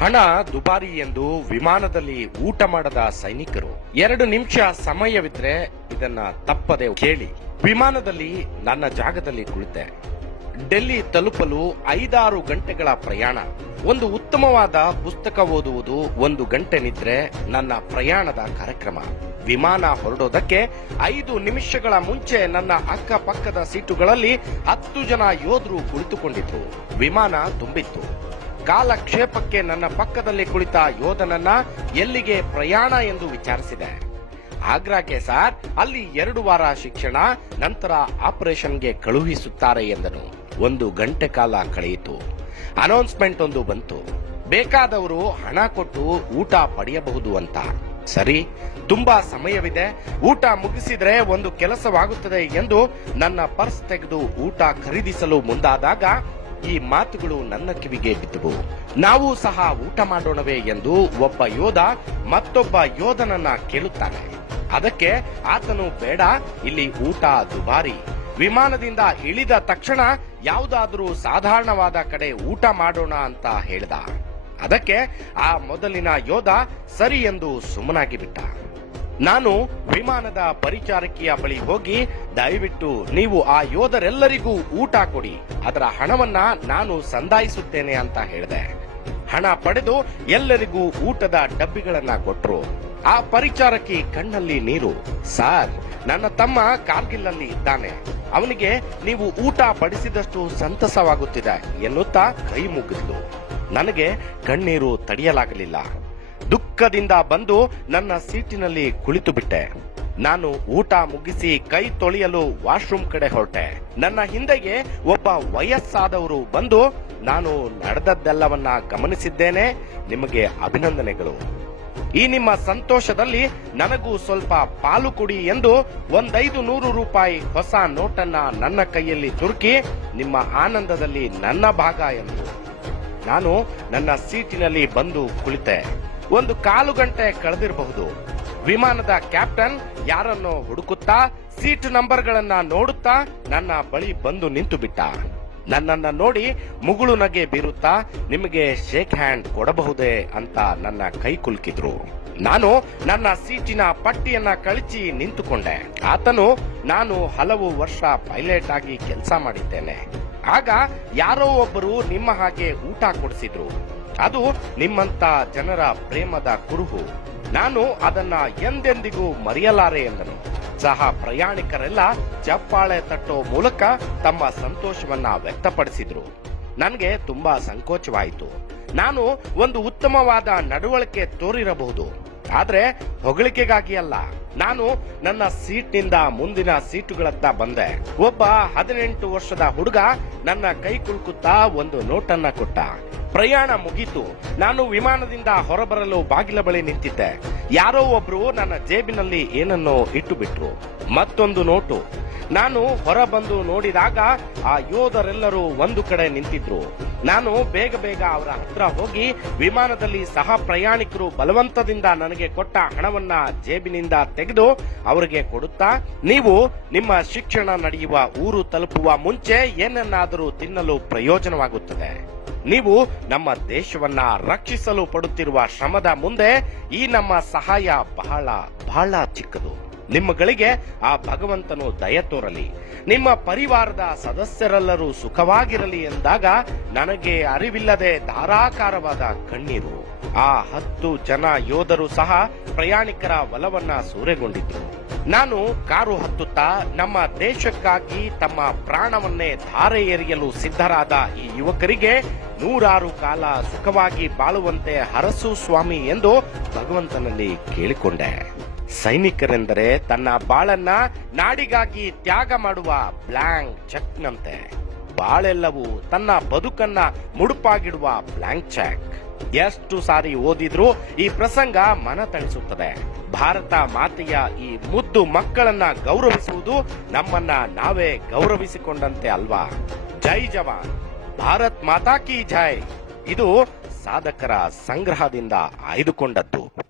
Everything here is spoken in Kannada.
ಹಣ ದುಬಾರಿ ಎಂದು ವಿಮಾನದಲ್ಲಿ ಊಟ ಮಾಡದ ಸೈನಿಕರು. ಎರಡು ನಿಮಿಷ ಸಮಯವಿದ್ರೆ ಇದನ್ನ ತಪ್ಪದೆ ಕೇಳಿ. ವಿಮಾನದಲ್ಲಿ ನನ್ನ ಜಾಗದಲ್ಲಿ ಕುಳಿತೆ. ಡೆಲ್ಲಿ ತಲುಪಲು ಐದಾರು ಗಂಟೆಗಳ ಪ್ರಯಾಣ. ಒಂದು ಉತ್ತಮವಾದ ಪುಸ್ತಕ ಓದುವುದು ಒಂದು ಗಂಟೆ ನಿದ್ರೆ ನನ್ನ ಪ್ರಯಾಣದ ಕಾರ್ಯಕ್ರಮ. ವಿಮಾನ ಹೊರಡೋದಕ್ಕೆ ಐದು ನಿಮಿಷಗಳ ಮುಂಚೆ ನನ್ನ ಅಕ್ಕಪಕ್ಕದ ಸೀಟುಗಳಲ್ಲಿ ಹತ್ತು ಜನ ಯೋಧರು ಕುಳಿತುಕೊಂಡಿದ್ರು. ವಿಮಾನ ತುಂಬಿತ್ತು. ಕಾಲಕ್ಷೇಪಕ್ಕೆ ನನ್ನ ಪಕ್ಕದಲ್ಲಿ ಕುಳಿತ ಯೋಧನನ್ನ ಎಲ್ಲಿಗೆ ಪ್ರಯಾಣ ಎಂದು ವಿಚಾರಿಸಿದೆ. ಆಗ್ರಾಕ್ಕೆ ಸಾರ್, ಅಲ್ಲಿ ಎರಡು ವಾರ ಶಿಕ್ಷಣ, ನಂತರ ಆಪರೇಷನ್ಗೆ ಕಳುಹಿಸುತ್ತಾರೆ ಎಂದನು. ಒಂದು ಗಂಟೆ ಕಾಲ ಕಳೆಯಿತು. ಅನೌನ್ಸ್ಮೆಂಟ್ ಒಂದು ಬಂತು. ಬೇಕಾದವರು ಹಣ ಕೊಟ್ಟು ಊಟ ಪಡೆಯಬಹುದು ಅಂತ. ಸರಿ, ತುಂಬಾ ಸಮಯವಿದೆ. ಊಟ ಮುಗಿಸಿದ್ರೆ ಒಂದು ಕೆಲಸವಾಗುತ್ತದೆ ಎಂದು ನನ್ನ ಪರ್ಸ್ ತೆಗೆದು ಊಟ ಖರೀದಿಸಲು ಮುಂದಾದಾಗ ಈ ಮಾತುಗಳು ನನ್ನ ಕಿವಿಗೆ ಬಿದ್ದವು. ನಾವು ಸಹ ಊಟ ಮಾಡೋಣವೇ ಎಂದು ಒಬ್ಬ ಯೋಧ ಮತ್ತೊಬ್ಬ ಯೋಧನನ್ನ ಕೇಳುತ್ತಾನೆ. ಅದಕ್ಕೆ, ಆತನು ಬೇಡ, ಇಲ್ಲಿ ಊಟ ದುಬಾರಿ. ವಿಮಾನದಿಂದ ಇಳಿದ ತಕ್ಷಣ ಯಾವುದಾದ್ರೂ ಸಾಧಾರಣವಾದ ಕಡೆ ಊಟ ಮಾಡೋಣ ಅಂತ ಹೇಳ್ದ. ಅದಕ್ಕೆ ಆ ಮೊದಲಿನ ಯೋಧ ಸರಿ ಎಂದು ಸುಮ್ಮನಾಗಿ ಬಿಟ್ಟ ನಾನು ವಿಮಾನದ ಪರಿಚಾರಕಿಯ ಬಳಿ ಹೋಗಿ ದಯವಿಟ್ಟು ನೀವು ಆ ಯೋಧರೆಲ್ಲರಿಗೂ ಊಟ ಕೊಡಿ. ಅದರ ಹಣವನ್ನ ನಾನು ಸಂದಾಯಿಸುತ್ತೇನೆ ಅಂತ ಹೇಳಿದೆ. ಹಣ ಪಡೆದು ಎಲ್ಲರಿಗೂ ಊಟದ ಡಬ್ಬಿಗಳನ್ನ ಕೊಟ್ರು. ಆ ಪರಿಚಾರಕಿ ಕಣ್ಣಲ್ಲಿ ನೀರು. ಸಾರ್, ನನ್ನ ತಮ್ಮ ಕಾರ್ಗಿಲ್ನಲ್ಲಿ ಇದ್ದಾನೆ. ಅವನಿಗೆ ನೀವು ಊಟ ಪಡಿಸಿದಷ್ಟು ಸಂತಸವಾಗುತ್ತಿದೆ ಎನ್ನುತ್ತಾ ಕೈ ಮುಗಿದ್ಲು. ನನಗೆ ಕಣ್ಣೀರು ತಡೆಯಲಾಗಲಿಲ್ಲ. ದುಃಖದಿಂದ ಬಂದು ನನ್ನ ಸೀಟಿನಲ್ಲಿ ಕುಳಿತು ಬಿಟ್ಟೆ. ನಾನು ಊಟ ಮುಗಿಸಿ ಕೈ ತೊಳೆಯಲು ವಾಶ್ರೂಮ್ ಕಡೆ ಹೊರಟೆ. ನನ್ನ ಹಿಂದೆಗೆ ಒಬ್ಬ ವಯಸ್ಸಾದವರು ಬಂದು, ನಾನು ನಡೆದದ್ದೆಲ್ಲವನ್ನ ಗಮನಿಸಿದ್ದೇನೆ. ನಿಮಗೆ ಅಭಿನಂದನೆಗಳು. ಈ ನಿಮ್ಮ ಸಂತೋಷದಲ್ಲಿ ನನಗೂ ಸ್ವಲ್ಪ ಪಾಲು ಕೊಡಿ ಎಂದು ಒಂದೈದು ನೂರು ರೂಪಾಯಿ ಹೊಸ ನೋಟನ್ನ ನನ್ನ ಕೈಯಲ್ಲಿ ತುರುಕಿ, ನಿಮ್ಮ ಆನಂದದಲ್ಲಿ ನನ್ನ ಭಾಗ ಎಂದು. ನಾನು ನನ್ನ ಸೀಟಿನಲ್ಲಿ ಬಂದು ಕುಳಿತೆ. ಒಂದು ಕಾಲು ಗಂಟೆ ಕಳೆದಿರಬಹುದು. ವಿಮಾನದ ಕ್ಯಾಪ್ಟನ್ ಯಾರನ್ನೋ ಹುಡುಕುತ್ತಾ, ಸೀಟ್ ನಂಬರ್ಗಳನ್ನ ನೋಡುತ್ತಾ, ನನ್ನ ಬಳಿ ಬಂದು ನಿಂತು ಬಿಟ್ಟ. ನನ್ನನ್ನ ನೋಡಿ ಮುಗುಳು ನಗೆ ಬೀರುತ್ತಾ, ನಿಮಗೆ ಶೇಕ್ ಹ್ಯಾಂಡ್ ಕೊಡಬಹುದೇ ಅಂತ ನನ್ನ ಕೈ ಕುಲುಕಿದ್ರು. ನಾನು ನನ್ನ ಸೀಟಿನ ಪಟ್ಟಿಯನ್ನ ಕಳಚಿ ನಿಂತುಕೊಂಡೆ. ಆತನು ನಾನು ಹಲವು ವರ್ಷ ಪೈಲಟ್ ಆಗಿ ಕೆಲಸ ಮಾಡಿದ್ದೇನೆ. ಆಗ ಯಾರೋ ಒಬ್ಬರು ನಿಮ್ಮ ಹಾಗೆ ಊಟ ಕೊಡಿಸಿದ್ರು. ಅದು ನಿಮ್ಮಂತ ಜನರ ಪ್ರೇಮದ ಕುರುಹು. ನಾನು ಅದನ್ನ ಎಂದೆಂದಿಗೂ ಮರೆಯಲಾರೆ ಎಂದನು. ಸಹ ಪ್ರಯಾಣಿಕರೆಲ್ಲ ಚಪ್ಪಾಳೆ ತಟ್ಟೋ ಮೂಲಕ ತಮ್ಮ ಸಂತೋಷವನ್ನ ವ್ಯಕ್ತಪಡಿಸಿದ್ರು. ನನಗೆ ತುಂಬಾ ಸಂಕೋಚವಾಯಿತು. ನಾನು ಒಂದು ಉತ್ತಮವಾದ ನಡವಳಿಕೆ ತೋರಿರಬಹುದು. ಆದ್ರೆ ಹೊಗಳಿಕೆಗಾಗಿ ಅಲ್ಲ. ನಾನು ನನ್ನ ಸೀಟ್ನಿಂದ ಮುಂದಿನ ಸೀಟುಗಳತ್ತ ಬಂದೆ. ಒಬ್ಬ ಹದಿನೆಂಟು ವರ್ಷದ ಹುಡುಗ ನನ್ನ ಕೈ ಕುಲ್ಕುತ್ತಾ ಒಂದು ನೋಟನ್ನ ಕೊಟ್ಟ. ಪ್ರಯಾಣ ಮುಗೀತು. ನಾನು ವಿಮಾನದಿಂದ ಹೊರಬರಲು ಬಾಗಿಲ ಬಳಿ ನಿಂತಿದ್ದೆ. ಯಾರೋ ಒಬ್ರು ನನ್ನ ಜೇಬಿನಲ್ಲಿ ಏನನ್ನೋ ಇಟ್ಟು ಬಿಟ್ರು ಮತ್ತೊಂದು ನೋಟು. ನಾನು ಹೊರಬಂದು ನೋಡಿದಾಗ ಆ ಯೋಧರೆಲ್ಲರೂ ಒಂದು ಕಡೆ ನಿಂತಿದ್ರು. ನಾನು ಬೇಗ ಬೇಗ ಅವರ ಹತ್ರ ಹೋಗಿ ವಿಮಾನದಲ್ಲಿ ಸಹ ಪ್ರಯಾಣಿಕರು ಬಲವಂತದಿಂದ ನನಗೆ ಕೊಟ್ಟ ಹಣವನ್ನ ಜೇಬಿನಿಂದ ತೆಗೆದು ಅವರಿಗೆ ಕೊಡುತ್ತಾ, ನೀವು ನಿಮ್ಮ ಶಿಕ್ಷಣ ನಡೆಯುವ ಊರು ತಲುಪುವ ಮುಂಚೆ ಏನನ್ನಾದರೂ ತಿನ್ನಲು ಪ್ರಯೋಜನವಾಗುತ್ತದೆ. ನೀವು ನಮ್ಮ ದೇಶವನ್ನ ರಕ್ಷಿಸಲು ಪಡುತ್ತಿರುವ ಶ್ರಮದ ಮುಂದೆ ಈ ನಮ್ಮ ಸಹಾಯ ಬಹಳ ಬಹಳ ಚಿಕ್ಕದು. ನಿಮ್ಮಗಳಿಗೆ ಆ ಭಗವಂತನು ದಯ ತೋರಲಿ. ನಿಮ್ಮ ಪರಿವಾರದ ಸದಸ್ಯರೆಲ್ಲರೂ ಸುಖವಾಗಿರಲಿ ಎಂದಾಗ ನನಗೆ ಅರಿವಿಲ್ಲದೆ ಧಾರಾಕಾರವಾದ ಕಣ್ಣೀರು. ಆ ಹತ್ತು ಜನ ಯೋಧರು ಸಹ ಪ್ರಯಾಣಿಕರ ಒಲವನ್ನ ಸೂರೆಗೊಂಡಿದ್ರು. ನಾನು ಕಾರು ಹತ್ತುತ್ತಾ ನಮ್ಮ ದೇಶಕ್ಕಾಗಿ ತಮ್ಮ ಪ್ರಾಣವನ್ನೇ ಧಾರೆ ಎರೆಯಲು ಸಿದ್ಧರಾದ ಈ ಯುವಕರಿಗೆ ನೂರಾರು ಕಾಲ ಸುಖವಾಗಿ ಬಾಳುವಂತೆ ಹರಸು ಸ್ವಾಮಿ ಎಂದು ಭಗವಂತನಲ್ಲಿ ಕೇಳಿಕೊಂಡೆ. ಸೈನಿಕರೆಂದರೆ ತನ್ನ ಬಾಳನ್ನ ನಾಡಿಗಾಗಿ ತ್ಯಾಗ ಮಾಡುವ ಬ್ಲಾಂಕ್ ಚೆಕ್ನಂತೆ. ಬಾಳೆಲ್ಲವೂ ತನ್ನ ಬದುಕನ್ನ ಮುಡುಪಾಗಿಡುವ ಬ್ಲಾಂಕ್ ಚೆಕ್. ಎಷ್ಟು ಸಾರಿ ಓದಿದ್ರೂ ಈ ಪ್ರಸಂಗ ಮನ ತಣಿಸುತ್ತದೆ. ಭಾರತ ಮಾತೆಯ ಈ ಮುದ್ದು ಮಕ್ಕಳನ್ನ ಗೌರವಿಸುವುದು ನಮ್ಮನ್ನ ನಾವೇ ಗೌರವಿಸಿಕೊಂಡಂತೆ ಅಲ್ವಾ? ಜೈ ಜವಾನ್. ಭಾರತ್ ಮಾತಾ ಕಿ ಜೈ. ಇದು ಸಾಧಕರ ಸಂಗ್ರಹದಿಂದ ಆಯ್ದುಕೊಂಡದ್ದು.